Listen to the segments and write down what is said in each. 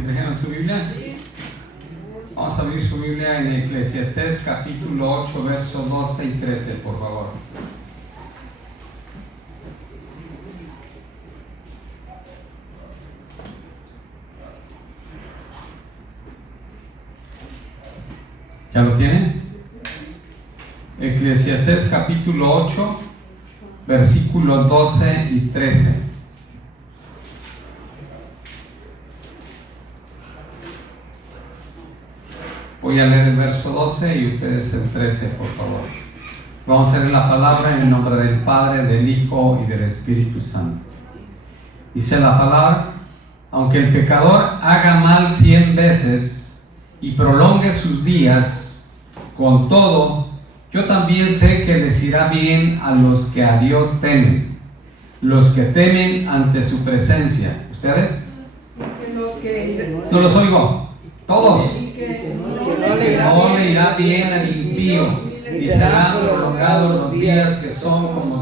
¿Sí trajeron su Biblia? Vamos a abrir su Biblia en Eclesiastés capítulo 8, versos 12 y 13, por favor. ¿Ya lo tienen? Eclesiastés capítulo 8, versículos 12 y 13. Voy a leer el verso 12 y ustedes el 13, por favor. Vamos a leer la palabra en el nombre del Padre, del Hijo y del Espíritu Santo. Dice la palabra: aunque el pecador haga mal 100 veces y prolongue sus días, con todo, yo también sé que les irá bien a los que a Dios temen, los que temen ante su presencia. ¿Ustedes? No los oigo. Todos. Que no le irá bien al impío, y serán prolongados los días que son como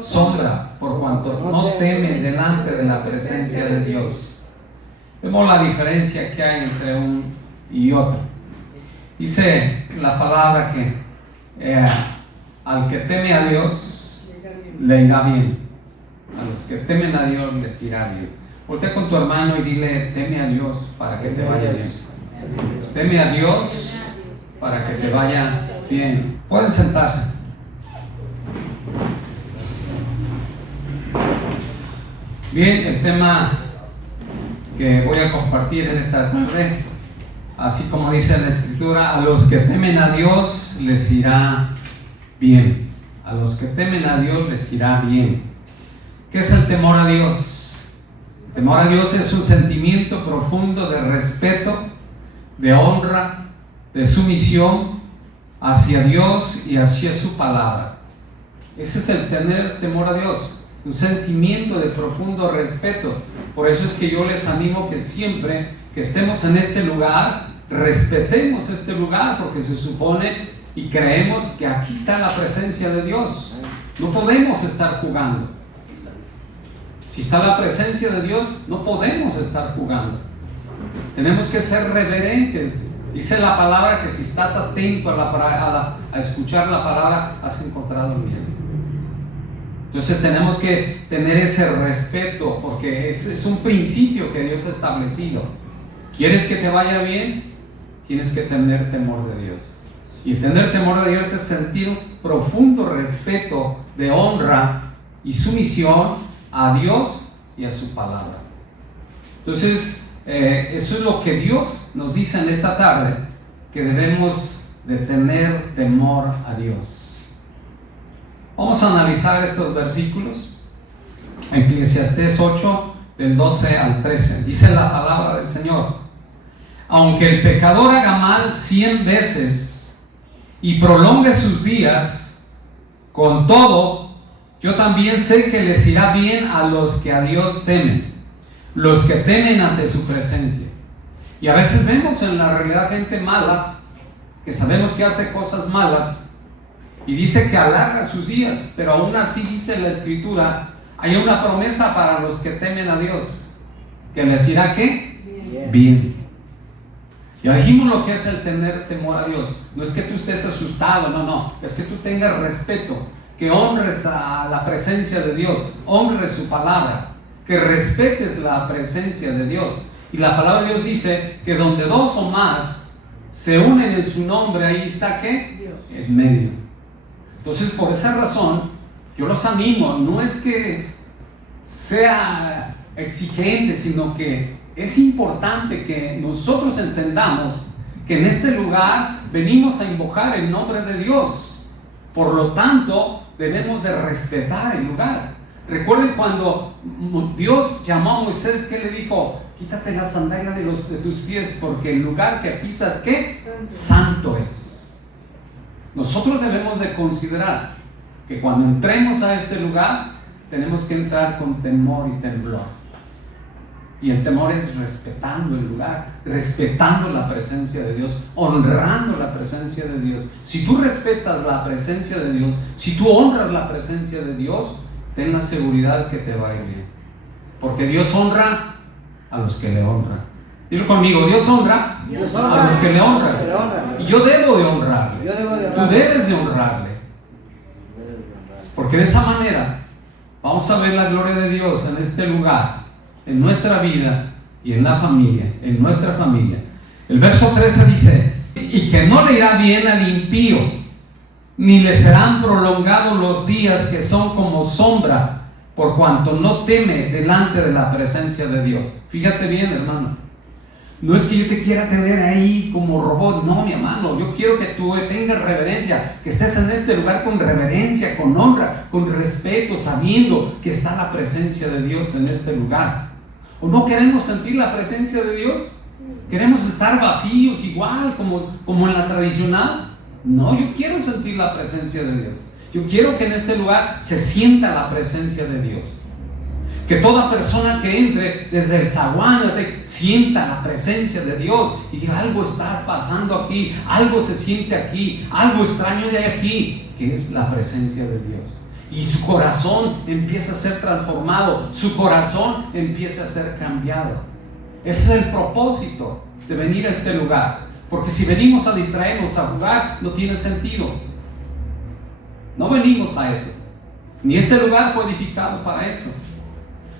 sombra, por cuanto no temen delante de la presencia de Dios. Vemos la diferencia que hay entre un y otro. Dice la palabra que al que teme a Dios le irá bien. A los que temen a Dios les irá bien. Voltea con tu hermano y dile: teme a Dios para que te vaya bien. Teme a Dios para que te vaya bien. Pueden sentarse. Bien, el tema que voy a compartir en esta tarde, así como dice la Escritura, a los que temen a Dios les irá bien. A los que temen a Dios les irá bien. ¿Qué es el temor a Dios? El temor a Dios es un sentimiento profundo de respeto, de honra, de sumisión hacia Dios y hacia su palabra. Ese es el tener temor a Dios, un sentimiento de profundo respeto. Por eso es que yo les animo que siempre que estemos en este lugar, respetemos este lugar, porque se supone y creemos que aquí está la presencia de Dios. No podemos estar jugando. Si está la presencia de Dios, no podemos estar jugando. Tenemos que ser reverentes. Dice la palabra que si estás atento a escuchar la palabra, has encontrado el bien. Entonces tenemos que tener ese respeto, porque es un principio que Dios ha establecido. ¿Quieres que te vaya bien? Tienes que tener temor de Dios. Y el tener temor de Dios es sentir un profundo respeto, de honra y sumisión a Dios y a su palabra. Entonces, eso es lo que Dios nos dice en esta tarde, que debemos de tener temor a Dios. Vamos a analizar estos versículos. Eclesiastés 8, del 12 al 13. Dice la palabra del Señor: aunque el pecador haga mal 100 veces y prolongue sus días, con todo, yo también sé que les irá bien a los que a Dios temen, los que temen ante su presencia. Y a veces vemos en la realidad gente mala, que sabemos que hace cosas malas, y dice que alarga sus días, pero aún así dice la Escritura, hay una promesa para los que temen a Dios, que les irá ¿qué? Bien. Ya dijimos lo que es el tener temor a Dios. No es que tú estés asustado, no, es que tú tengas respeto, que honres a la presencia de Dios, honres su palabra, que respetes la presencia de Dios. Y la palabra de Dios dice que donde dos o más se unen en su nombre, ahí está ¿qué? En medio. Entonces, por esa razón, yo los animo. No es que sea exigente, sino que es importante que nosotros entendamos que en este lugar venimos a invocar el nombre de Dios. Por lo tanto, debemos de respetar el lugar. Recuerden cuando Dios llamó a Moisés, ¿qué le dijo? Quítate la sandalia de tus pies, porque el lugar que pisas, ¿qué? Santo es. Nosotros debemos de considerar que cuando entremos a este lugar, tenemos que entrar con temor y temblor. Y el temor es respetando el lugar, respetando la presencia de Dios, honrando la presencia de Dios. Si tú respetas la presencia de Dios, si tú honras la presencia de Dios, ten la seguridad que te va a ir bien. Porque Dios honra a los que le honran. Dilo conmigo, Dios honra a los que le honran. Y yo debo de honrarle. Tú debes de honrarle. Porque de esa manera vamos a ver la gloria de Dios en este lugar, en nuestra vida y en la familia, en nuestra familia. El verso 13 dice: y que no le irá bien al impío, ni le serán prolongados los días que son como sombra, por cuanto no teme delante de la presencia de Dios. Fíjate bien, hermano. No es que yo te quiera tener ahí como robot, no, mi hermano. Yo quiero que tú tengas reverencia, que estés en este lugar con reverencia, con honra, con respeto, sabiendo que está la presencia de Dios en este lugar. ¿O no queremos sentir la presencia de Dios? ¿Queremos estar vacíos igual como en la tradicional? No, yo quiero sentir la presencia de Dios. Yo quiero que en este lugar se sienta la presencia de Dios. Que toda persona que entre desde el zaguán sienta la presencia de Dios y diga: algo está pasando aquí, algo se siente aquí, algo extraño hay aquí, que es la presencia de Dios. Y su corazón empieza a ser transformado, su corazón empieza a ser cambiado. Ese es el propósito de venir a este lugar. Porque si venimos a distraernos, a jugar, no tiene sentido. No venimos a eso. Ni este lugar fue edificado para eso.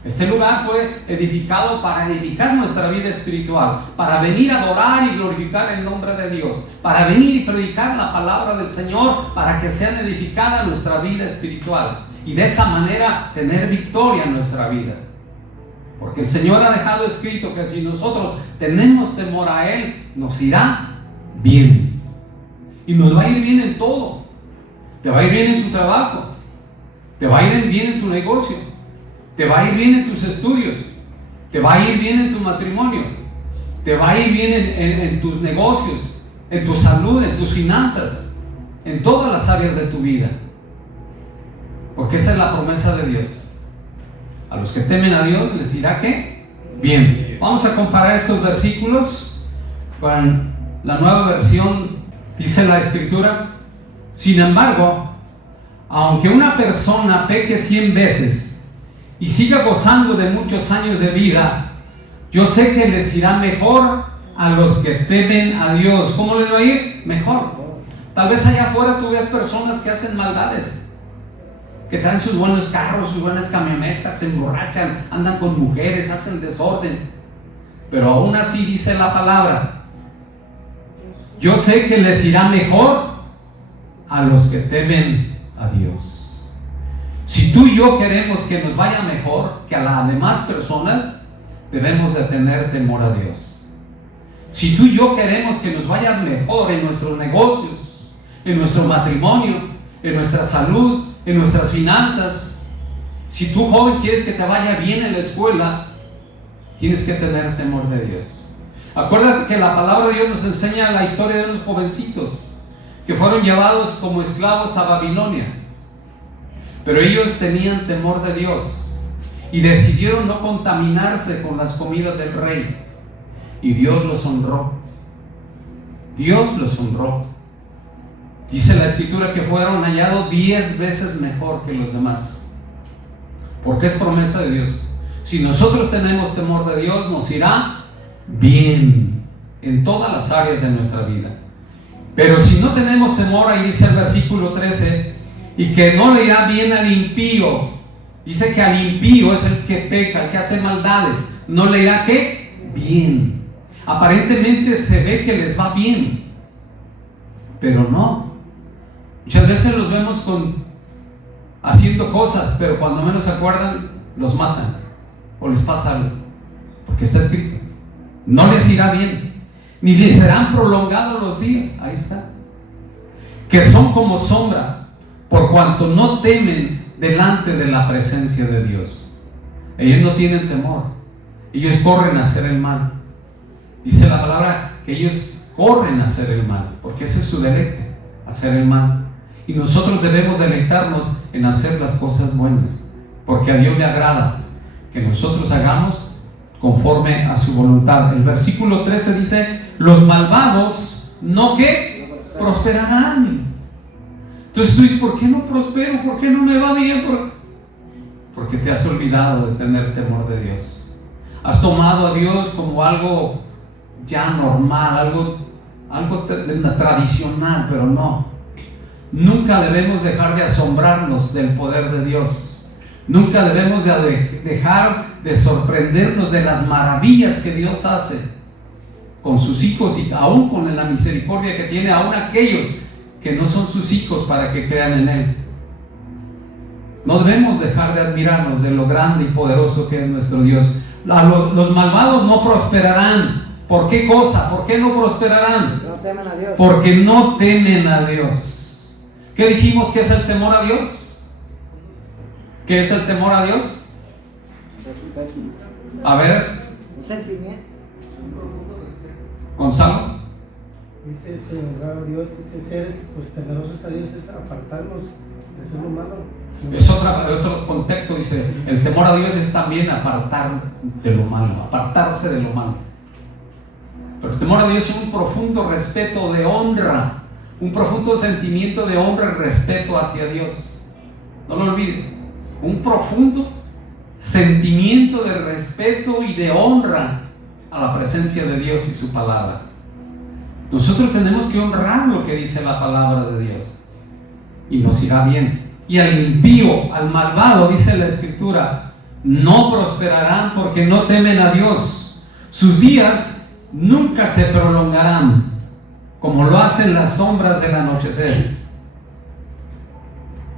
Este lugar fue edificado para edificar nuestra vida espiritual, para venir a adorar y glorificar el nombre de Dios, para venir y predicar la palabra del Señor, para que sea edificada nuestra vida espiritual y de esa manera tener victoria en nuestra vida. Porque el Señor ha dejado escrito que si nosotros tenemos temor a Él, nos irá bien. Y nos va a ir bien en todo. Te va a ir bien en tu trabajo, te va a ir bien en tu negocio, te va a ir bien en tus estudios, te va a ir bien en tu matrimonio, te va a ir bien en tus negocios, en tu salud, en tus finanzas, en todas las áreas de tu vida. Porque esa es la promesa de Dios. A los que temen a Dios les irá ¿qué? Bien. Vamos a comparar estos versículos con la nueva versión. Dice la Escritura: sin embargo, aunque una persona peque 100 veces y siga gozando de muchos años de vida, yo sé que les irá mejor a los que temen a Dios. ¿Cómo les va a ir? Mejor. Tal vez allá afuera tú veas personas que hacen maldades, que traen sus buenos carros, sus buenas camionetas, se emborrachan, andan con mujeres, hacen desorden. Pero aún así dice la palabra: yo sé que les irá mejor a los que temen a Dios. Si tú y yo queremos que nos vaya mejor que a las demás personas, debemos de tener temor a Dios. Si tú y yo queremos que nos vaya mejor en nuestros negocios, en nuestro matrimonio, en nuestra salud, en nuestras finanzas, si tú, joven, quieres que te vaya bien en la escuela, tienes que tener temor de Dios. Acuérdate que la palabra de Dios nos enseña la historia de unos jovencitos que fueron llevados como esclavos a Babilonia. Pero ellos tenían temor de Dios y decidieron no contaminarse con las comidas del rey. Y Dios los honró. Dios los honró. Dice la Escritura que fueron hallados 10 veces mejor que los demás. Porque es promesa de Dios. Si nosotros tenemos temor de Dios, nos irá bien en todas las áreas de nuestra vida. Pero si no tenemos temor, ahí dice el versículo 13, y que no le irá bien al impío. Dice que al impío es el que peca, el que hace maldades. No le irá ¿qué? Bien. Aparentemente se ve que les va bien, pero no. Muchas veces los vemos haciendo cosas, pero cuando menos se acuerdan, los matan o les pasa algo. Porque está escrito: no les irá bien, ni les serán prolongados los días. Ahí está. Que son como sombra, por cuanto no temen delante de la presencia de Dios. Ellos no tienen temor, ellos corren a hacer el mal. Dice la palabra que ellos corren a hacer el mal, porque ese es su deleite, hacer el mal. Y nosotros debemos deleitarnos en hacer las cosas buenas, porque a Dios le agrada que nosotros hagamos conforme a su voluntad. El versículo 13 dice: los malvados no ¿qué? Prosperarán. Entonces tú dices: ¿por qué no prospero? ¿Por qué no me va bien? Porque te has olvidado de tener temor de Dios. Has tomado a Dios como algo ya normal, algo tradicional, pero no. Nunca debemos dejar de asombrarnos del poder de Dios. Nunca debemos de dejar de sorprendernos de las maravillas que Dios hace con sus hijos y aún con la misericordia que tiene aún aquellos que no son sus hijos para que crean en Él. No debemos dejar de admirarnos de lo grande y poderoso que es nuestro Dios. Los malvados no prosperarán. ¿Por qué cosa? ¿Por qué no prosperarán? No temen a Dios. Porque no temen a Dios. ¿Qué dijimos que es el temor a Dios? ¿Qué es el temor a Dios? A ver, Un sentimiento. Gonzalo. Dice honrar a Dios, dice ser pues temerosos a Dios es apartarnos de hacer lo malo. Es otro contexto, dice, el temor a Dios es también apartar de lo malo, apartarse de lo malo. Pero el temor a Dios es un profundo respeto de honra, un profundo sentimiento de honra y respeto hacia Dios. No lo olviden, un profundo sentimiento de respeto y de honra a la presencia de Dios y su palabra. Nosotros tenemos que honrar lo que dice la palabra de Dios y nos irá bien. Y al impío, al malvado, dice la Escritura, no prosperarán porque no temen a Dios. Sus días nunca se prolongarán como lo hacen las sombras del anochecer.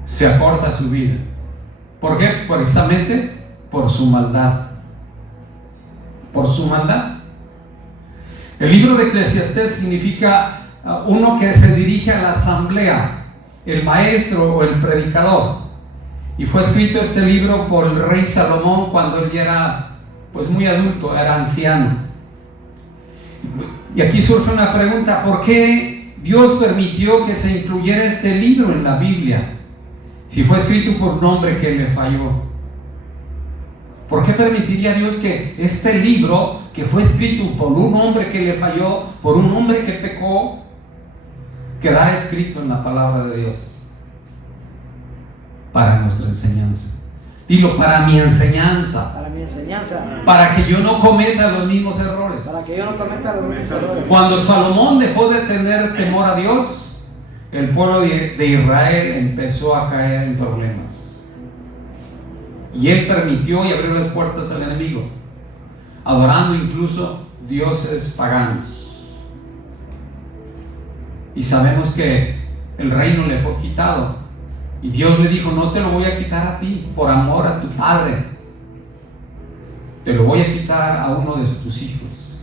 Se acorta su vida. ¿Por qué? Precisamente por su maldad. Por su maldad. El libro de Eclesiastés significa uno que se dirige a la asamblea, el maestro o el predicador. Y fue escrito este libro por el rey Salomón cuando él ya era pues muy adulto, era anciano. Y aquí surge una pregunta: ¿por qué Dios permitió que se incluyera este libro en la Biblia si fue escrito por un hombre que le falló? ¿Por qué permitiría Dios que este libro, que fue escrito por un hombre que le falló, por un hombre que pecó, quedara escrito en la palabra de Dios? Para nuestra enseñanza. Dilo, para mi enseñanza. Para mi enseñanza. Para que yo no cometa los mismos errores. Para que yo no cometa los mismos errores. Cuando Salomón dejó de tener temor a Dios, el pueblo de Israel empezó a caer en problemas. Y él permitió y abrió las puertas al enemigo, adorando incluso dioses paganos. Y sabemos que el reino le fue quitado. Y Dios le dijo: no te lo voy a quitar a ti por amor a tu padre. Te lo voy a quitar a uno de tus hijos.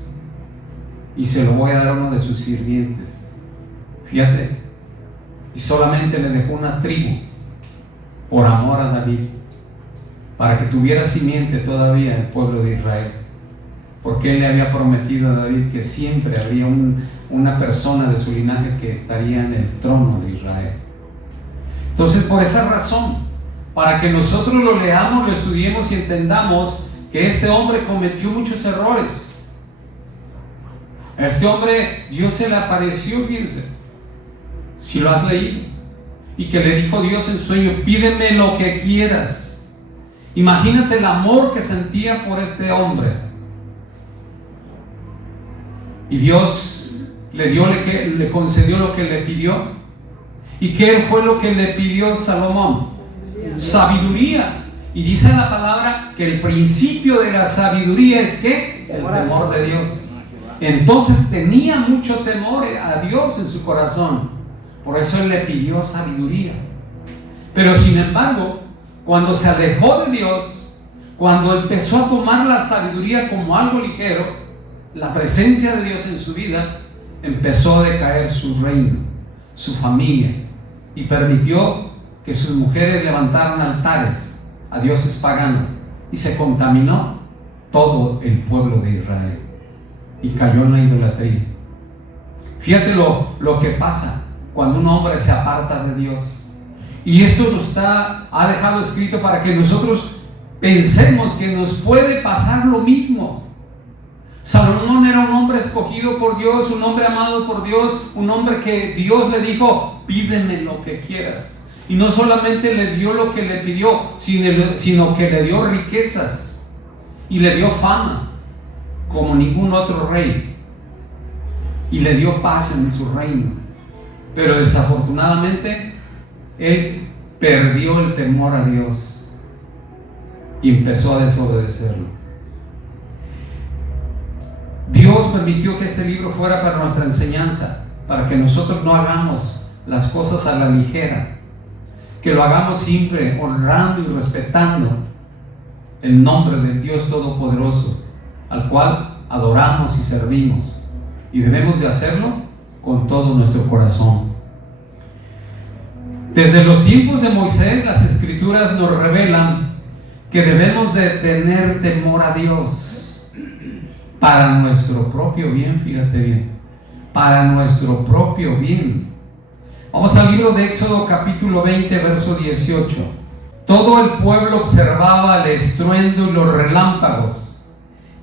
Y se lo voy a dar a uno de sus sirvientes. Fíjate. Y solamente le dejó una tribu por amor a David, para que tuviera simiente todavía el pueblo de Israel. Porque él le había prometido a David que siempre habría una persona de su linaje que estaría en el trono de Israel. Entonces, por esa razón, para que nosotros lo leamos, lo estudiemos y entendamos que este hombre cometió muchos errores. A este hombre Dios se le apareció, fíjense, si lo has leído, y que le dijo Dios en sueño: pídeme lo que quieras. Imagínate el amor que sentía por este hombre. Y Dios le concedió lo que le pidió. ¿Y qué fue lo que le pidió Salomón? Sabiduría. Y dice la palabra que el principio de la sabiduría es ¿qué? El temor de Dios. Entonces tenía mucho temor a Dios en su corazón. Por eso él le pidió sabiduría. Pero sin embargo, cuando se alejó de Dios, cuando empezó a tomar la sabiduría como algo ligero, la presencia de Dios en su vida, empezó a decaer su reino, su familia, y permitió que sus mujeres levantaran altares a dioses paganos, y se contaminó todo el pueblo de Israel y cayó en la idolatría. Fíjate lo que pasa cuando un hombre se aparta de Dios. Y esto ha dejado escrito para que nosotros pensemos que nos puede pasar lo mismo. Salomón era un hombre escogido por Dios, un hombre amado por Dios, un hombre que Dios le dijo: pídeme lo que quieras. Y no solamente le dio lo que le pidió, sino que le dio riquezas y le dio fama como ningún otro rey y le dio paz en su reino. Pero desafortunadamente él perdió el temor a Dios y empezó a desobedecerlo. Dios permitió que este libro fuera para nuestra enseñanza, para que nosotros no hagamos las cosas a la ligera, que lo hagamos siempre honrando y respetando el nombre del Dios Todopoderoso, al cual adoramos y servimos, y debemos de hacerlo con todo nuestro corazón. Desde los tiempos de Moisés, las Escrituras nos revelan que debemos de tener temor a Dios para nuestro propio bien. Fíjate bien, para nuestro propio bien. Vamos al libro de Éxodo capítulo 20, verso 18. Todo el pueblo observaba el estruendo y los relámpagos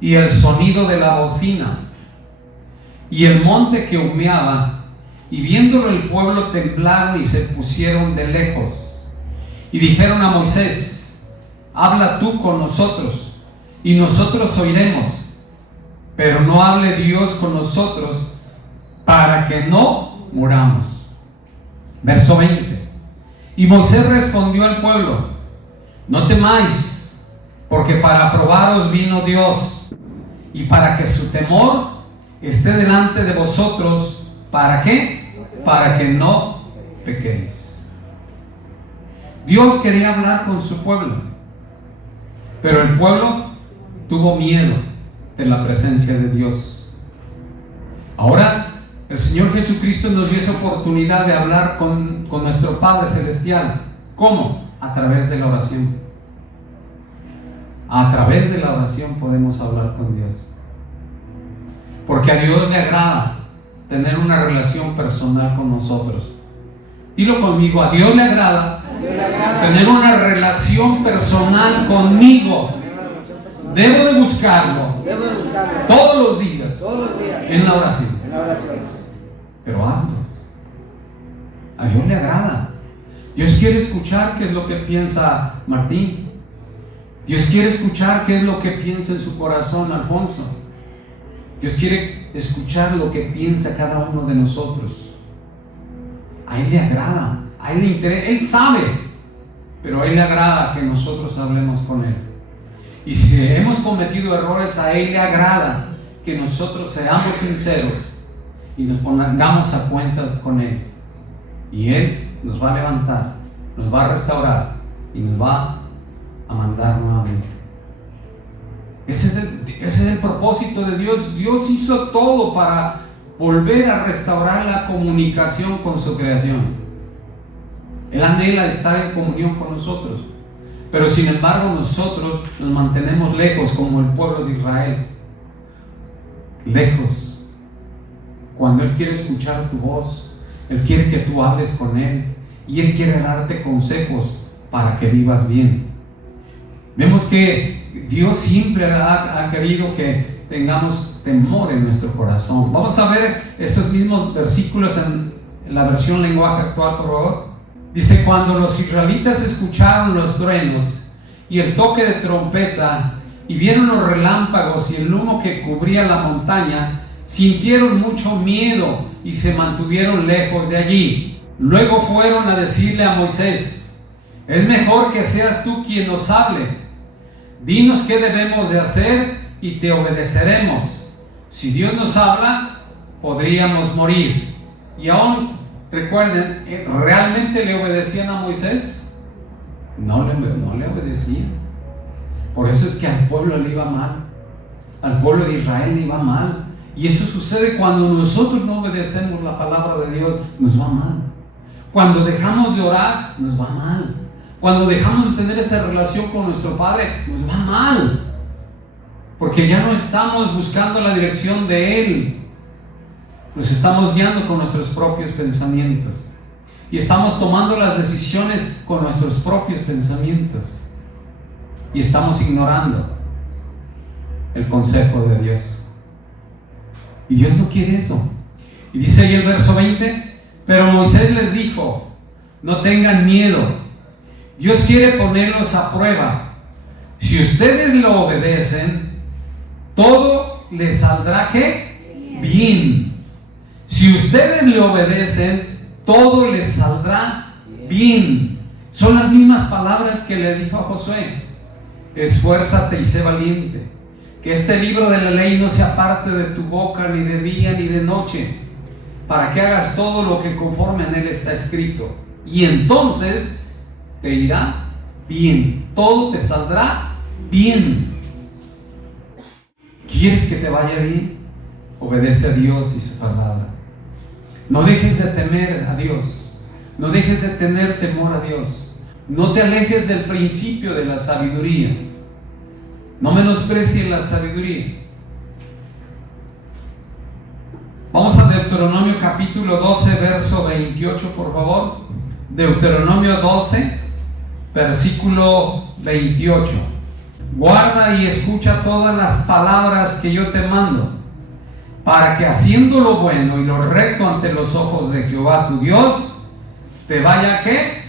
y el sonido de la bocina y el monte que humeaba, y viéndolo el pueblo temblaron y se pusieron de lejos y dijeron a Moisés: habla tú con nosotros y nosotros oiremos, pero no hable Dios con nosotros para que no muramos. Verso 20. Y Moisés respondió al pueblo: no temáis, porque para probaros vino Dios, y para que su temor esté delante de vosotros. ¿Para qué? Para que no pequéis. Dios quería hablar con su pueblo, pero el pueblo tuvo miedo de la presencia de Dios. Ahora el Señor Jesucristo nos dio esa oportunidad de hablar con nuestro Padre Celestial. ¿Cómo? A través de la oración. A través de la oración podemos hablar con Dios, porque a Dios le agrada tener una relación personal con nosotros. Dilo conmigo: a Dios le agrada tener una relación personal conmigo. Debo de buscarlo todos los días en la oración. Pero hazlo. A Dios le agrada. Dios quiere escuchar qué es lo que piensa Martín. Dios quiere escuchar qué es lo que piensa en su corazón Alfonso. Dios quiere escuchar lo que piensa cada uno de nosotros. A Él le agrada, a Él le interesa, Él sabe, pero a Él le agrada que nosotros hablemos con Él. Y si hemos cometido errores, a Él le agrada que nosotros seamos sinceros y nos pongamos a cuentas con Él. Y Él nos va a levantar, nos va a restaurar y nos va a mandar nuevamente. Ese es el propósito de Dios. Dios hizo todo para volver a restaurar la comunicación con su creación. Él anhela estar en comunión con nosotros, pero sin embargo nosotros nos mantenemos lejos, como el pueblo de Israel. Lejos. Cuando Él quiere escuchar tu voz, Él quiere que tú hables con Él, y Él quiere darte consejos para que vivas bien. Vemos que Dios siempre ha querido que tengamos temor en nuestro corazón. Vamos a ver esos mismos versículos en la versión lenguaje actual, por favor. Dice: cuando los israelitas escucharon los truenos y el toque de trompeta, y vieron los relámpagos y el humo que cubría la montaña, sintieron mucho miedo y se mantuvieron lejos de allí. Luego fueron a decirle a Moisés: es mejor que seas tú quien nos hable. Dinos qué debemos de hacer y te obedeceremos. Si Dios nos habla, podríamos morir. Y aún, recuerden, ¿realmente le obedecían a Moisés? No le obedecían. Por eso es que al pueblo le iba mal. Al pueblo de Israel le iba mal. Y eso sucede cuando nosotros no obedecemos la palabra de Dios. Nos va mal. Cuando dejamos de orar, nos va mal. Cuando dejamos de tener esa relación con nuestro Padre, nos va mal, porque ya no estamos buscando la dirección de Él, nos estamos guiando con nuestros propios pensamientos y estamos tomando las decisiones con nuestros propios pensamientos y estamos ignorando el consejo de Dios. Y Dios no quiere eso. Y dice ahí el verso 20: pero Moisés les dijo: no tengan miedo, Dios quiere ponerlos a prueba. Si ustedes lo obedecen, todo les saldrá ¿qué? Bien. Si ustedes le obedecen, todo les saldrá bien. Son las mismas palabras que le dijo a Josué: esfuérzate y sé valiente, que este libro de la ley no se aparte de tu boca ni de día ni de noche, para que hagas todo lo que conforme en él está escrito, y entonces te irá bien, todo te saldrá bien. ¿Quieres que te vaya bien? Obedece a Dios y su palabra. No dejes de temer a Dios, no dejes de tener temor a Dios, no te alejes del principio de la sabiduría, no menosprecies la sabiduría. Vamos a Deuteronomio capítulo 12, verso 28, por favor. Deuteronomio 12, versículo 28. Guarda y escucha todas las palabras que yo te mando, para que haciendo lo bueno y lo recto ante los ojos de Jehová tu Dios, te vaya ¿qué?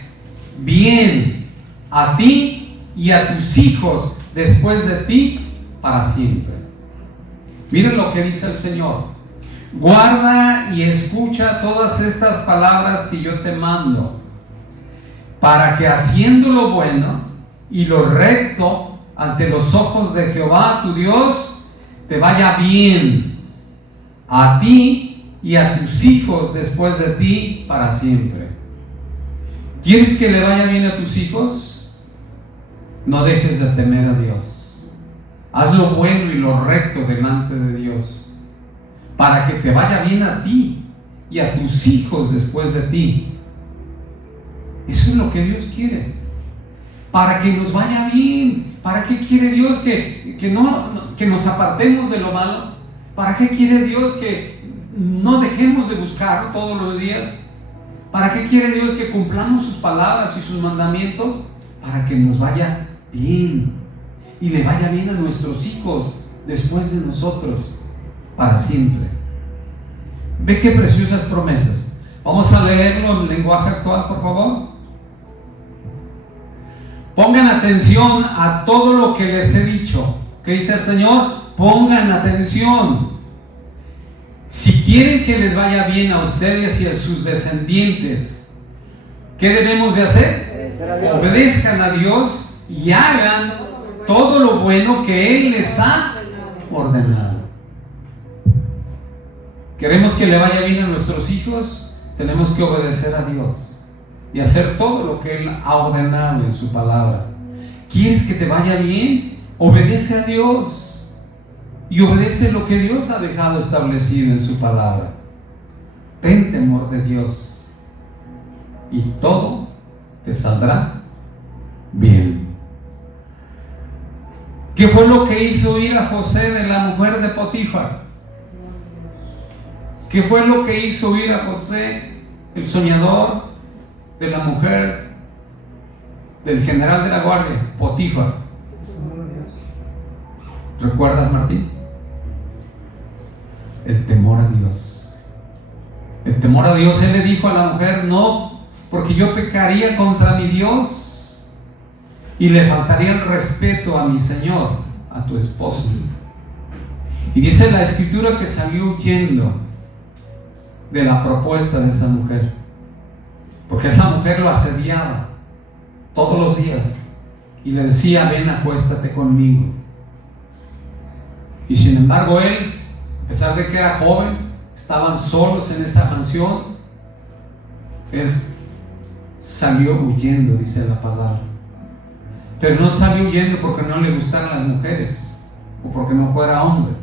Bien a ti y a tus hijos después de ti para siempre. Miren lo que dice el Señor: guarda y escucha todas estas palabras que yo te mando, para que haciendo lo bueno y lo recto ante los ojos de Jehová tu Dios, te vaya bien a ti y a tus hijos después de ti para siempre. ¿Quieres que le vaya bien a tus hijos? No dejes de temer a Dios. Haz lo bueno y lo recto delante de Dios, para que te vaya bien a ti y a tus hijos después de ti. Eso es lo que Dios quiere, para que nos vaya bien. ¿Para qué quiere Dios que nos apartemos de lo malo? ¿Para qué quiere Dios que no dejemos de buscar todos los días? ¿Para qué quiere Dios que cumplamos sus palabras y sus mandamientos? Para que nos vaya bien y le vaya bien a nuestros hijos después de nosotros para siempre. Ve qué preciosas promesas. Vamos a leerlo en lenguaje actual, por favor. Pongan atención a todo lo que les he dicho. ¿Qué dice el Señor? Pongan atención. Si quieren que les vaya bien a ustedes y a sus descendientes, ¿qué debemos de hacer? Obedezcan a Dios y hagan todo lo bueno que Él les ha ordenado. ¿Queremos que le vaya bien a nuestros hijos? Tenemos que obedecer a Dios y hacer todo lo que Él ha ordenado en su palabra. ¿Quieres que te vaya bien? Obedece a Dios y obedece lo que Dios ha dejado establecido en su palabra. Ten temor de Dios y todo te saldrá bien. ¿Qué fue lo que hizo huir a José de la mujer de Potifar? ¿Qué fue lo que hizo huir a José, el soñador, de la mujer del general de la guardia, Potifar? ¿Recuerdas, Martín? El temor a Dios. El temor a Dios. Él le dijo a la mujer: no, porque yo pecaría contra mi Dios y le faltaría el respeto a mi Señor, a tu esposo. Y dice la Escritura que salió huyendo de la propuesta de esa mujer, porque esa mujer lo asediaba todos los días y le decía: ven, acuéstate conmigo. Y sin embargo él, a pesar de que era joven, estaban solos en esa mansión, él salió huyendo, dice la palabra. Pero no salió huyendo porque no le gustaran las mujeres o porque no fuera hombre.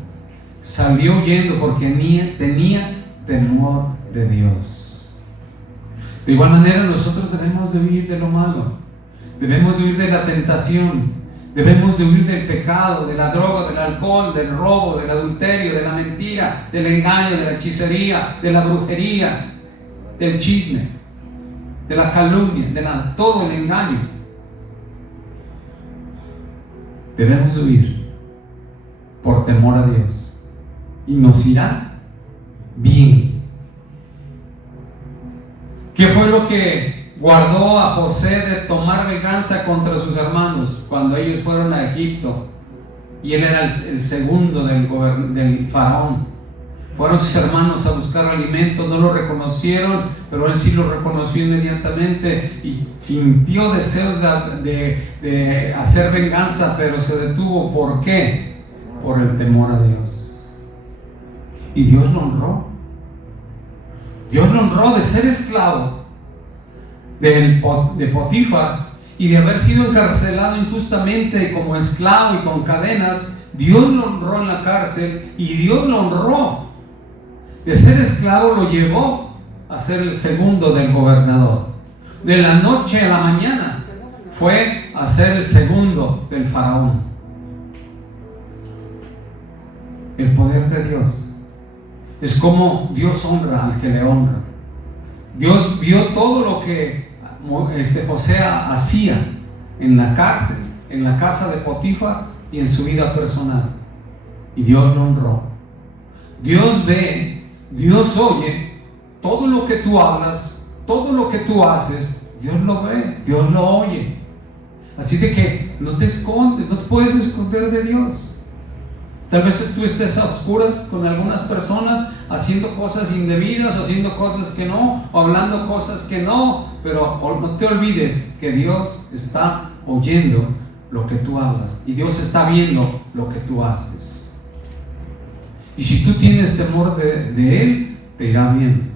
Salió huyendo porque tenía temor de Dios. De igual manera, nosotros debemos de huir de lo malo, debemos de huir de la tentación, debemos de huir del pecado, de la droga, del alcohol, del robo, del adulterio, de la mentira, del engaño, de la hechicería, de la brujería, del chisme, de la calumnia, de todo el engaño. Debemos de huir por temor a Dios y nos irá bien. ¿Qué fue lo que guardó a José de tomar venganza contra sus hermanos cuando ellos fueron a Egipto y él era el segundo del faraón? Fueron sus hermanos a buscar alimento, no lo reconocieron, pero él sí lo reconoció inmediatamente y sintió deseos de hacer venganza, pero se detuvo. ¿Por qué? Por el temor a Dios. Y Dios lo honró. Dios lo honró de ser esclavo de Potifar y de haber sido encarcelado injustamente como esclavo y con cadenas. Dios lo honró en la cárcel y Dios lo honró. De ser esclavo lo llevó a ser el segundo del gobernador. De la noche a la mañana fue a ser el segundo del faraón. El poder de Dios es como Dios honra al que le honra. Dios vio todo lo que José hacía en la cárcel, en la casa de Potifar y en su vida personal, y Dios lo honró. Dios ve, Dios oye todo lo que tú hablas, todo lo que tú haces. Dios lo ve, Dios lo oye. Así de que no te escondes, no te puedes esconder de Dios. Tal vez tú estés a oscuras con algunas personas haciendo cosas indebidas, o haciendo cosas que no, o hablando cosas que no, pero no te olvides que Dios está oyendo lo que tú hablas y Dios está viendo lo que tú haces. Y si tú tienes temor de Él, te irá bien.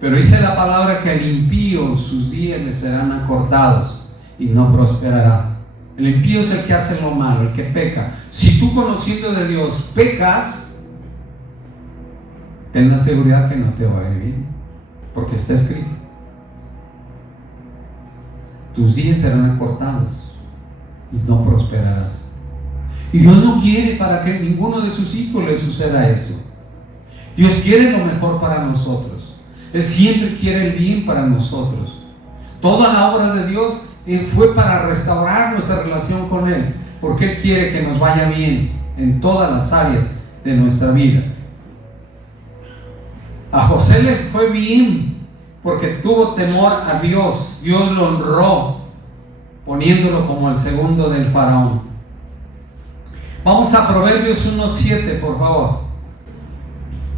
Pero dice la palabra que al impío sus días le serán acortados y no prosperará. El impío es el que hace lo malo, el que peca. Si tú, conociendo de Dios, pecas, ten la seguridad que no te va a ir bien, porque está escrito: tus días serán acortados y no prosperarás. Y Dios no quiere para que ninguno de sus hijos le suceda eso. Dios quiere lo mejor para nosotros. Él siempre quiere el bien para nosotros. Toda la obra de Dios fue para restaurar nuestra relación con Él, porque Él quiere que nos vaya bien en todas las áreas de nuestra vida. A José le fue bien porque tuvo temor a Dios. Dios lo honró poniéndolo como el segundo del faraón. Vamos a Proverbios 1:7, por favor.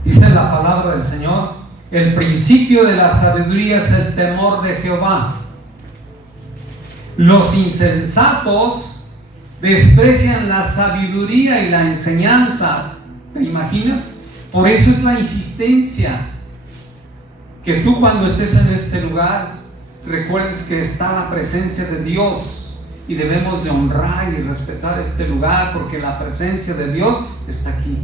Dice la palabra del Señor: el principio de la sabiduría es el temor de Jehová. Los insensatos desprecian la sabiduría y la enseñanza. ¿Te imaginas? Por eso es la insistencia que tú, cuando estés en este lugar, recuerdes que está la presencia de Dios y debemos de honrar y respetar este lugar, porque la presencia de Dios está aquí.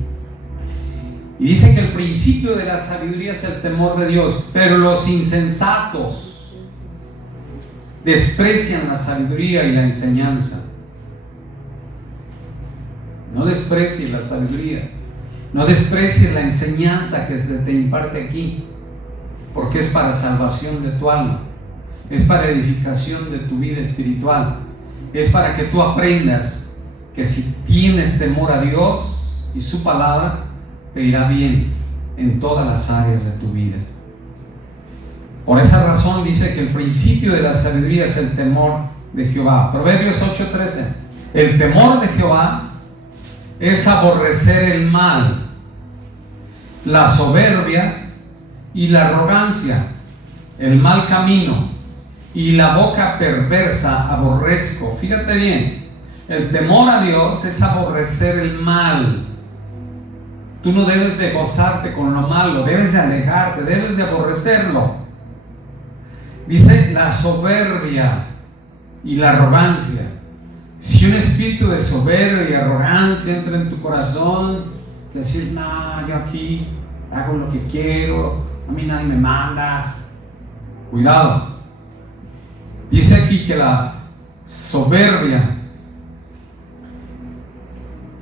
Y dice que el principio de la sabiduría es el temor de Dios, pero los insensatos desprecian la sabiduría y la enseñanza. No desprecies la sabiduría, no desprecies la enseñanza que se te imparte aquí, porque es para salvación de tu alma, es para edificación de tu vida espiritual, es para que tú aprendas que si tienes temor a Dios y su palabra, te irá bien en todas las áreas de tu vida. Por esa razón dice que el principio de la sabiduría es el temor de Jehová. Proverbios 8:13. El temor de Jehová es aborrecer el mal, la soberbia y la arrogancia, el mal camino y la boca perversa aborrezco. Fíjate bien, el temor a Dios es aborrecer el mal. Tú no debes de gozarte con lo malo, debes de alejarte, debes de aborrecerlo. Dice la soberbia y la arrogancia. Si un espíritu de soberbia y arrogancia entra en tu corazón, decir: no, yo aquí hago lo que quiero, a mí nadie me manda. Cuidado. Dice aquí que la soberbia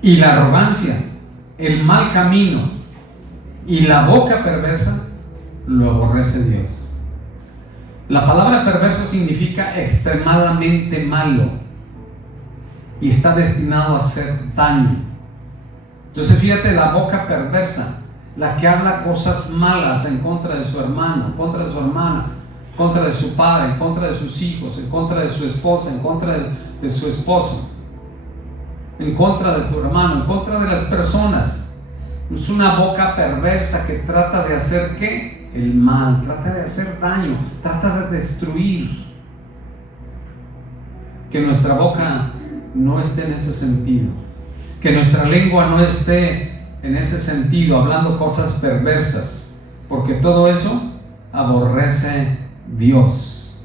y la arrogancia, el mal camino y la boca perversa, lo aborrece Dios. La palabra perverso significa extremadamente malo y está destinado a hacer daño. Entonces fíjate, la boca perversa, la que habla cosas malas en contra de su hermano, en contra de su hermana, en contra de su padre, en contra de sus hijos, en contra de su esposa, en contra de su esposo, en contra de tu hermano, en contra de las personas. Es una boca perversa que trata de hacer ¿qué? El mal, trata de hacer daño, trata de destruir. Que nuestra boca no esté en ese sentido, que nuestra lengua no esté en ese sentido, hablando cosas perversas, porque todo eso aborrece Dios.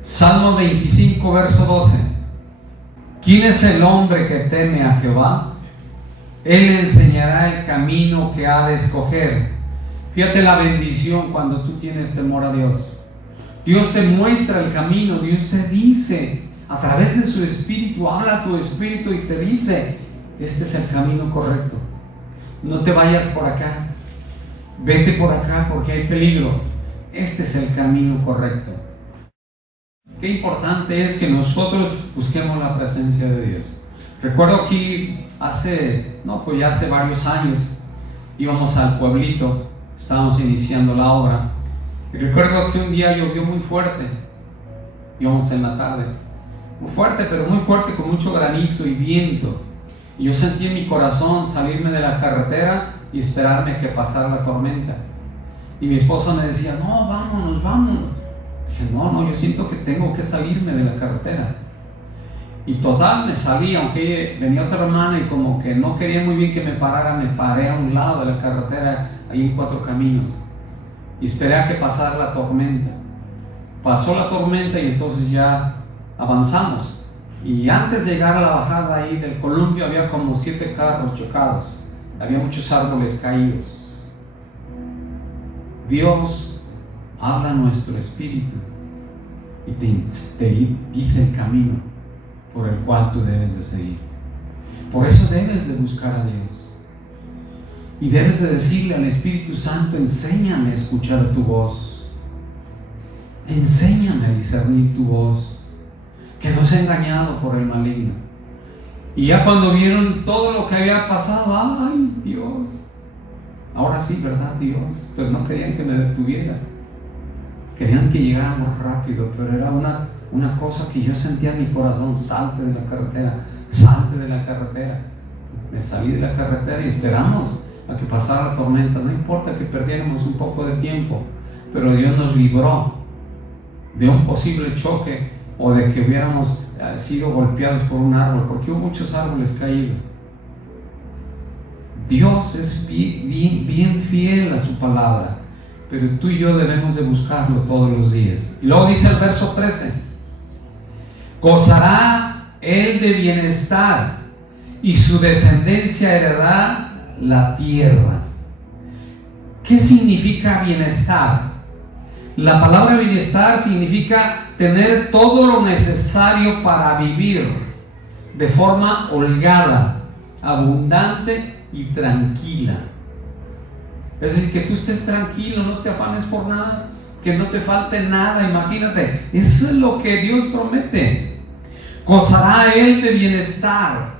Salmo 25, verso 12. ¿Quién es el hombre que teme a Jehová? Él le enseñará el camino que ha de escoger. Fíjate la bendición cuando tú tienes temor a Dios. Dios te muestra el camino, Dios te dice, a través de su espíritu, habla a tu espíritu y te dice, este es el camino correcto. No te vayas por acá, vete por acá porque hay peligro. Este es el camino correcto. Qué importante es que nosotros busquemos la presencia de Dios. Recuerdo aquí hace varios años, íbamos al pueblito, estábamos iniciando la obra, y recuerdo que un día llovió muy fuerte, íbamos en la tarde, muy fuerte, pero muy fuerte, con mucho granizo y viento, y yo sentí en mi corazón salirme de la carretera y esperarme que pasara la tormenta, y mi esposa me decía, no, vámonos. Dije, no, yo siento que tengo que salirme de la carretera. Y total, me salí, aunque venía otra hermana y como que no quería muy bien que me parara, me paré a un lado de la carretera, ahí en Cuatro Caminos, y esperé a que pasara la tormenta. Pasó la tormenta y entonces ya avanzamos. Y antes de llegar a la bajada ahí del columpio había como 7 carros chocados, había muchos árboles caídos. Dios habla a nuestro espíritu y te dice el camino por el cual tú debes de seguir. Por eso debes de buscar a Dios y debes de decirle al Espíritu Santo, enséñame a escuchar tu voz, enséñame a discernir tu voz, que no sea engañado por el maligno. Y ya cuando vieron todo lo que había pasado, ay Dios, ahora sí, ¿verdad Dios? Pero no querían que me detuviera, querían que llegáramos rápido, pero era una cosa que yo sentía en mi corazón, salte de la carretera. Me salí de la carretera y esperamos a que pasara la tormenta, no importa que perdiéramos un poco de tiempo, pero Dios nos libró de un posible choque o de que hubiéramos sido golpeados por un árbol, porque hubo muchos árboles caídos. Dios es bien fiel a su palabra, pero tú y yo debemos de buscarlo todos los días. Y luego dice el verso 13, gozará él de bienestar y su descendencia heredará la tierra. ¿Qué significa bienestar? La palabra bienestar significa tener todo lo necesario para vivir de forma holgada, abundante y tranquila. Es decir, que tú estés tranquilo, no te afanes por nada, que no te falte nada. Imagínate, eso es lo que Dios promete. Gozará él de bienestar.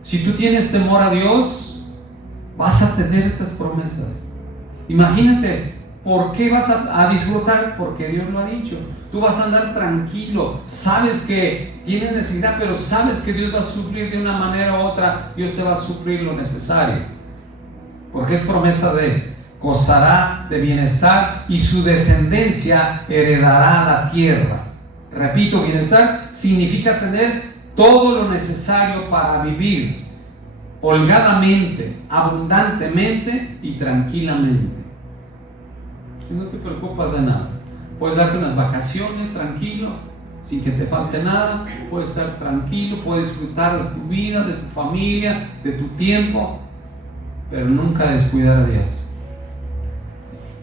Si tú tienes temor a Dios, vas a tener estas promesas. Imagínate, ¿por qué vas a disfrutar? Porque Dios lo ha dicho. Tú vas a andar tranquilo, sabes que tienes necesidad, pero sabes que Dios va a suplir de una manera u otra. Dios te va a suplir lo necesario, porque es promesa de gozará de bienestar y su descendencia heredará la tierra. Repito, bienestar significa tener todo lo necesario para vivir holgadamente, abundantemente y tranquilamente. Y no te preocupas de nada. Puedes darte unas vacaciones tranquilo, sin que te falte nada. Puedes estar tranquilo, puedes disfrutar de tu vida, de tu familia, de tu tiempo, pero nunca descuidar a Dios.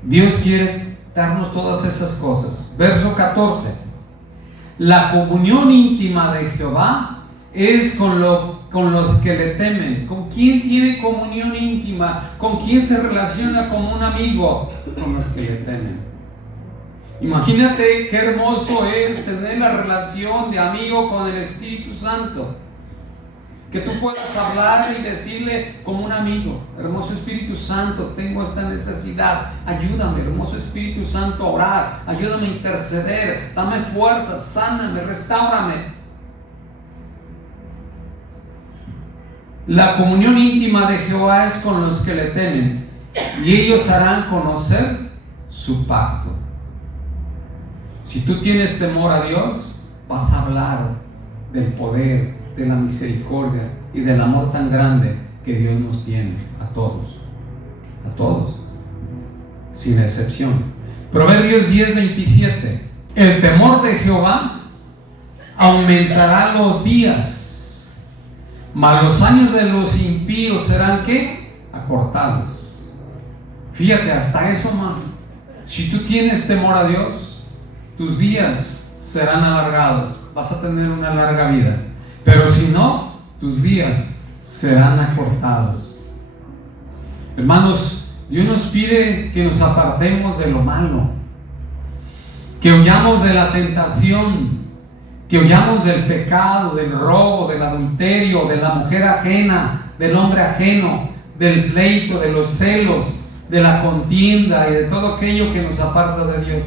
Dios quiere darnos todas esas cosas. Verso 14. La comunión íntima de Jehová es con los que le temen. ¿Con quién tiene comunión íntima? ¿Con quién se relaciona como un amigo? Con los que le temen. Imagínate qué hermoso es tener la relación de amigo con el Espíritu Santo. Que tú puedas hablar y decirle como un amigo: hermoso Espíritu Santo, tengo esta necesidad, ayúdame, hermoso Espíritu Santo, a orar, ayúdame a interceder, dame fuerza, sáname, restáurame. La comunión íntima de Jehová es con los que le temen, y ellos harán conocer su pacto. Si tú tienes temor a Dios, vas a hablar del poder, de la misericordia y del amor tan grande que Dios nos tiene a todos, sin excepción. Proverbios 10:27. El temor de Jehová aumentará los días, mas los años de los impíos serán ¿qué? Acortados. Fíjate, hasta eso más. Si tú tienes temor a Dios, tus días serán alargados, vas a tener una larga vida. Pero si no, tus días serán acortados. Hermanos, Dios nos pide que nos apartemos de lo malo, que huyamos de la tentación, que huyamos del pecado, del robo, del adulterio, de la mujer ajena, del hombre ajeno, del pleito, de los celos, de la contienda y de todo aquello que nos aparta de Dios.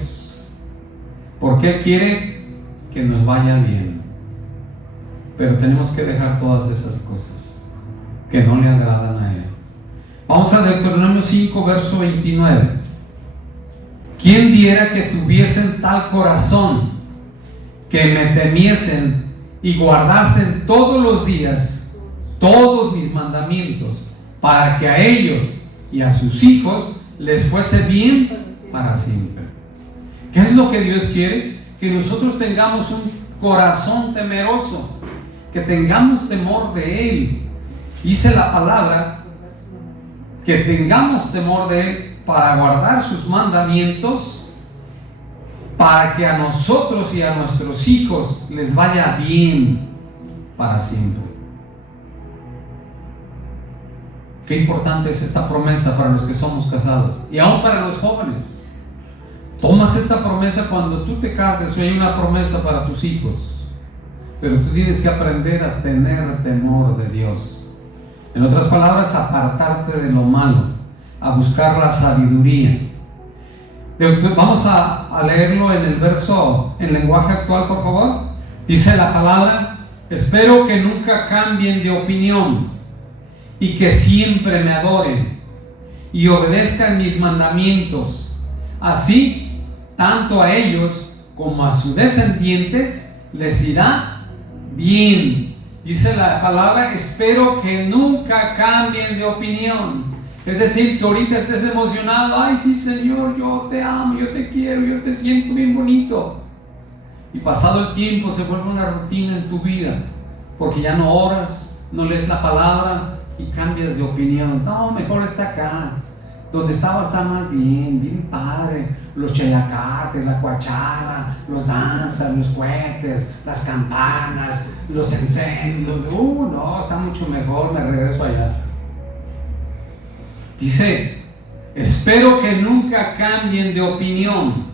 Porque Él quiere que nos vaya bien. Pero tenemos que dejar todas esas cosas que no le agradan a Él. Vamos a Deuteronomio 5, verso 29. ¿Quién diera que tuviesen tal corazón, que me temiesen y guardasen todos los días todos mis mandamientos, para que a ellos y a sus hijos les fuese bien para siempre? ¿Qué es lo que Dios quiere? Que nosotros tengamos un corazón temeroso, que tengamos temor de Él. Dice la palabra que tengamos temor de Él para guardar sus mandamientos, para que a nosotros y a nuestros hijos les vaya bien para siempre. Qué importante es esta promesa para los que somos casados y aún para los jóvenes. Tomas esta promesa cuando tú te cases, o hay una promesa para tus hijos. Pero tú tienes que aprender a tener temor de Dios. En otras palabras, apartarte de lo malo, a buscar la sabiduría. Vamos a leerlo en el verso, en lenguaje actual, por favor. Dice la palabra: espero que nunca cambien de opinión y que siempre me adoren y obedezcan mis mandamientos. Así, tanto a ellos como a sus descendientes les irá bien. Dice la palabra: espero que nunca cambien de opinión. Es decir, que ahorita estés emocionado: ay, sí, Señor, yo te amo, yo te quiero, yo te siento bien bonito. Y pasado el tiempo se vuelve una rutina en tu vida, porque ya no oras, no lees la palabra y cambias de opinión. No, mejor está acá. Donde estaba está más bien padre. Los chayacates, la cuachara, los danzas, los cohetes, las campanas, los incendios. No, está mucho mejor, me regreso allá. Dice: espero que nunca cambien de opinión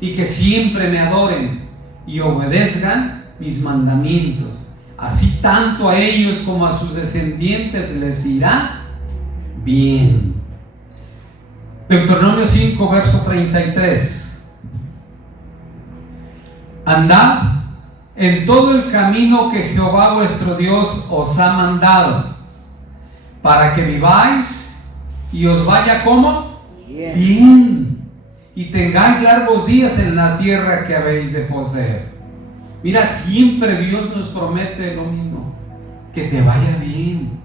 y que siempre me adoren y obedezcan mis mandamientos. Así tanto a ellos como a sus descendientes les irá bien. Deuteronomio 5, verso 33. Andad en todo el camino que Jehová vuestro Dios os ha mandado, para que viváis y os vaya ¿cómo? Bien. Y tengáis largos días en la tierra que habéis de poseer. Mira, siempre Dios nos promete lo mismo: que te vaya bien.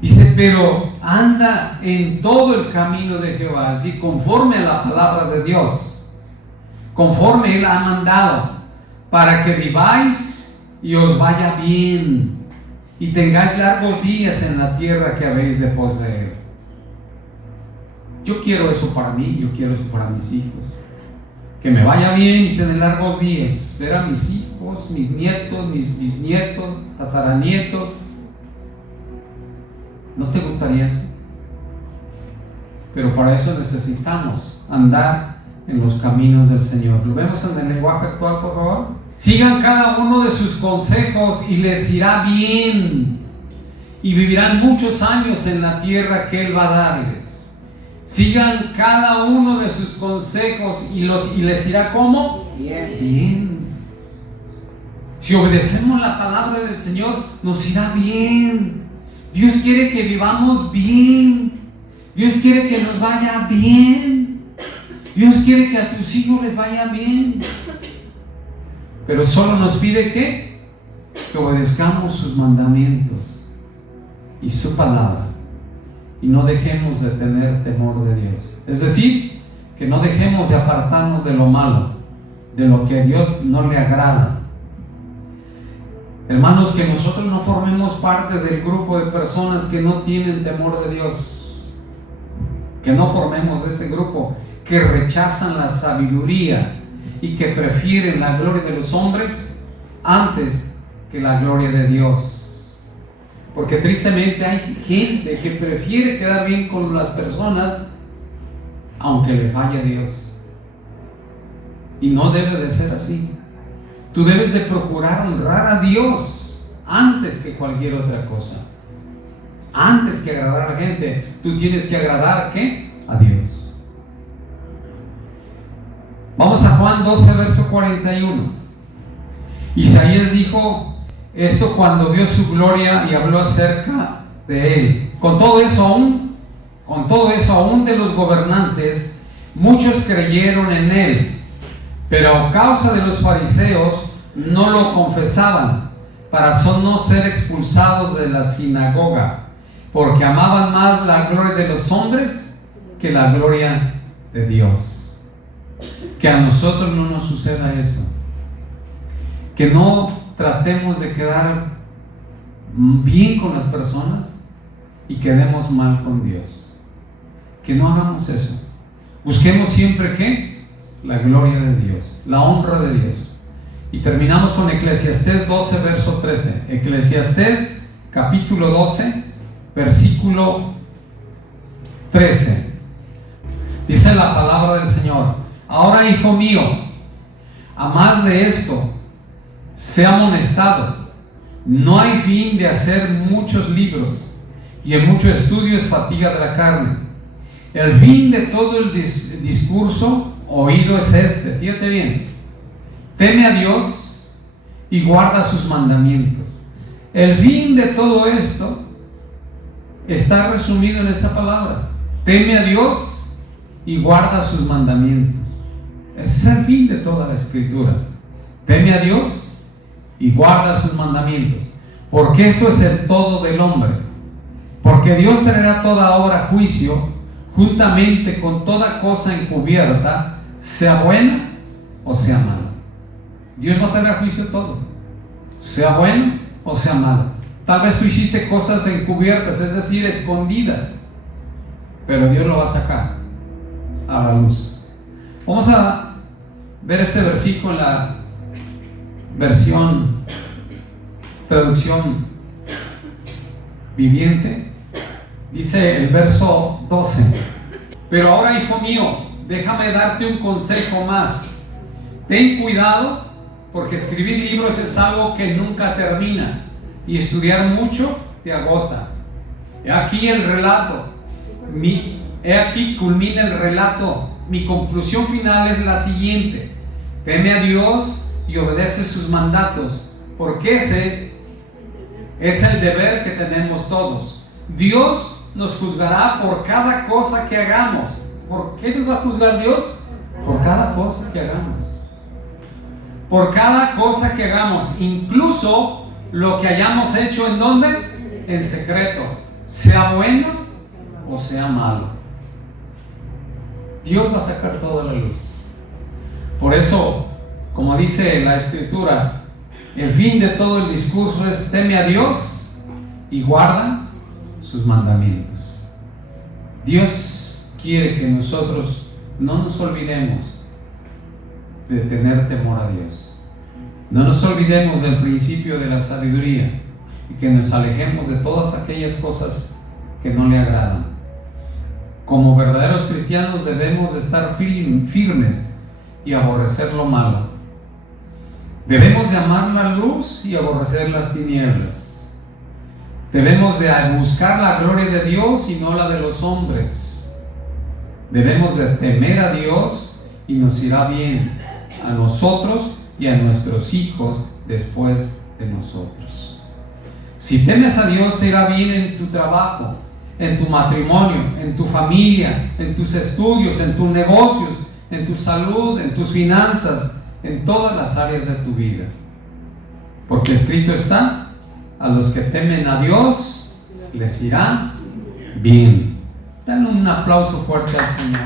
Dice: pero anda en todo el camino de Jehová, así conforme a la palabra de Dios, conforme Él ha mandado, para que viváis y os vaya bien y tengáis largos días en la tierra que habéis de poseer. Yo quiero eso para mí, yo quiero eso para mis hijos. Que me vaya bien y tener largos días, ver a mis hijos, mis nietos, mis bisnietos, tataranietos. ¿No te gustaría eso? Pero para eso necesitamos andar en los caminos del Señor. ¿Lo vemos en el lenguaje actual, por favor? Sigan cada uno de sus consejos y les irá bien. y vivirán muchos años en la tierra que Él va a darles. Sigan cada uno de sus consejos y les irá ¿cómo? Bien. Bien. Si obedecemos la palabra del Señor, nos irá bien. Dios quiere que vivamos bien. Dios quiere que nos vaya bien. Dios quiere que a tus hijos les vaya bien. Pero solo nos pide que obedezcamos sus mandamientos y su palabra, y no dejemos de tener temor de Dios. Es decir, que no dejemos de apartarnos de lo malo, de lo que a Dios no le agrada. Hermanos, que nosotros no formemos parte del grupo de personas que no tienen temor de Dios, que no formemos ese grupo, que rechazan la sabiduría y que prefieren la gloria de los hombres antes que la gloria de Dios. Porque tristemente hay gente que prefiere quedar bien con las personas aunque le falle a Dios, y no debe de ser así. Tú debes de procurar honrar a Dios antes que cualquier otra cosa. Antes que agradar a la gente, tú tienes que agradar ¿qué? A Dios. Vamos a Juan 12, verso 41. Isaías dijo esto cuando vio su gloria y habló acerca de Él. Con todo eso aún de los gobernantes, muchos creyeron en Él, pero a causa de los fariseos no lo confesaban, para no ser expulsados de la sinagoga, porque amaban más la gloria de los hombres que la gloria de Dios. Que a nosotros no nos suceda eso, que no tratemos de quedar bien con las personas y quedemos mal con Dios. Que no hagamos eso. Busquemos siempre ¿qué? La gloria de Dios, la honra de Dios. Y terminamos con Eclesiastés 12, verso 13. Eclesiastés capítulo 12, versículo 13. Dice la palabra del Señor: ahora, hijo mío, a más de esto, sea amonestado. No hay fin de hacer muchos libros, y en mucho estudio es fatiga de la carne. El fin de todo el discurso oído es este, fíjate bien: teme a Dios y guarda sus mandamientos. El fin de todo esto está resumido en esa palabra: teme a Dios y guarda sus mandamientos. Ese es el fin de toda la escritura. Teme a Dios y guarda sus mandamientos, porque esto es el todo del hombre. Porque Dios traerá toda obra a juicio, juntamente con toda cosa encubierta, sea buena o sea mala. Dios va a traer a juicio todo, sea bueno o sea malo. Tal vez tú hiciste cosas encubiertas, es decir, escondidas, pero Dios lo va a sacar a la luz. Vamos a ver este versículo en la traducción viviente. Dice el verso 12: pero ahora, hijo mío, déjame darte un consejo más. Ten cuidado, porque escribir libros es algo que nunca termina, y estudiar mucho te agota. He aquí culmina el relato. Mi conclusión final es la siguiente: teme a Dios y obedece sus mandatos, porque ese es el deber que tenemos todos. Dios nos juzgará por cada cosa que hagamos. ¿Por qué nos va a juzgar Dios? Por cada cosa que hagamos. Por cada cosa que hagamos, incluso lo que hayamos hecho, ¿en dónde? En secreto, sea bueno o sea malo. Dios va a sacar todo a la luz. Por eso, como dice la Escritura, el fin de todo el discurso es: teme a Dios y guarda sus mandamientos. Dios quiere que nosotros no nos olvidemos de tener temor a Dios. No nos olvidemos del principio de la sabiduría, y que nos alejemos de todas aquellas cosas que no le agradan. Como verdaderos cristianos debemos de estar firmes y aborrecer lo malo. Debemos de amar la luz y aborrecer las tinieblas. Debemos de buscar la gloria de Dios y no la de los hombres. Debemos de temer a Dios y nos irá bien a nosotros y a nuestros hijos después de nosotros. Si temes a Dios, te irá bien en tu trabajo, en tu matrimonio, en tu familia, en tus estudios, en tus negocios, en tu salud, en tus finanzas, en todas las áreas de tu vida. Porque escrito está: a los que temen a Dios les irá bien. Dale un aplauso fuerte al Señor.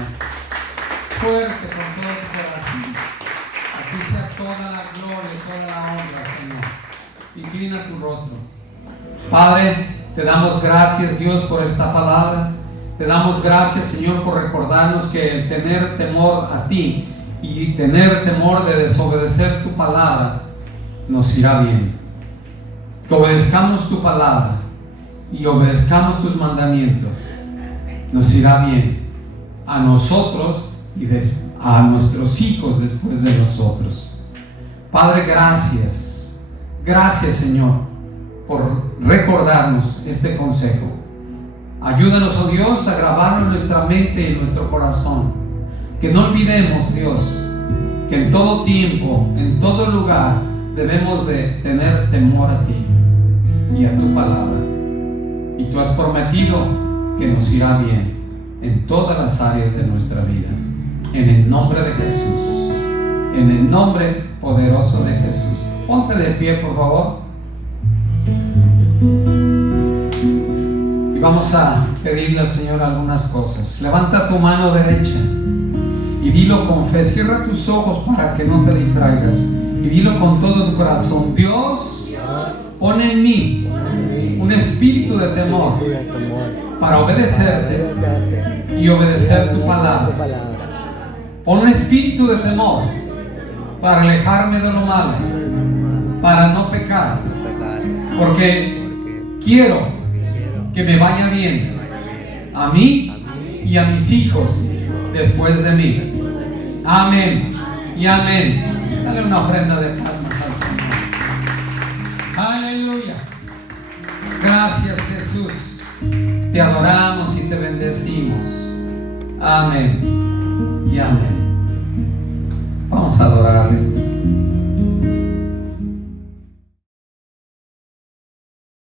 Fuerte con todo tu corazón. A ti sea toda la gloria y toda la honra, Señor. Inclina tu rostro. Padre, te damos gracias, Dios, por esta palabra. Te damos gracias, Señor, por recordarnos que el tener temor a ti y tener temor de desobedecer tu palabra nos irá bien. Que obedezcamos tu palabra y obedezcamos tus mandamientos, nos irá bien a nosotros y a nuestros hijos después de nosotros. Padre, gracias. Gracias, Señor, por recordarnos este consejo. Ayúdanos, oh Dios, a grabarlo en nuestra mente y en nuestro corazón. Que no olvidemos, Dios, que en todo tiempo, en todo lugar, debemos de tener temor a ti y a tu palabra. Y tú has prometido que nos irá bien en todas las áreas de nuestra vida. En el nombre de Jesús, en el nombre poderoso de Jesús. Ponte de pie, por favor. Y vamos a pedirle al Señor algunas cosas. Levanta tu mano derecha y dilo con fe. Cierra tus ojos para que no te distraigas y dilo con todo tu corazón. Dios, pone en mí un espíritu de temor para obedecerte y obedecer tu palabra. Pon un espíritu de temor para alejarme de lo malo, para no pecar, porque quiero que me vaya bien a mí y a mis hijos después de mí. Amén y amén. Dale una ofrenda de palmas al Señor. Aleluya. Gracias, Jesús. Te adoramos y te bendecimos. Amén y amén. Vamos a adorarle.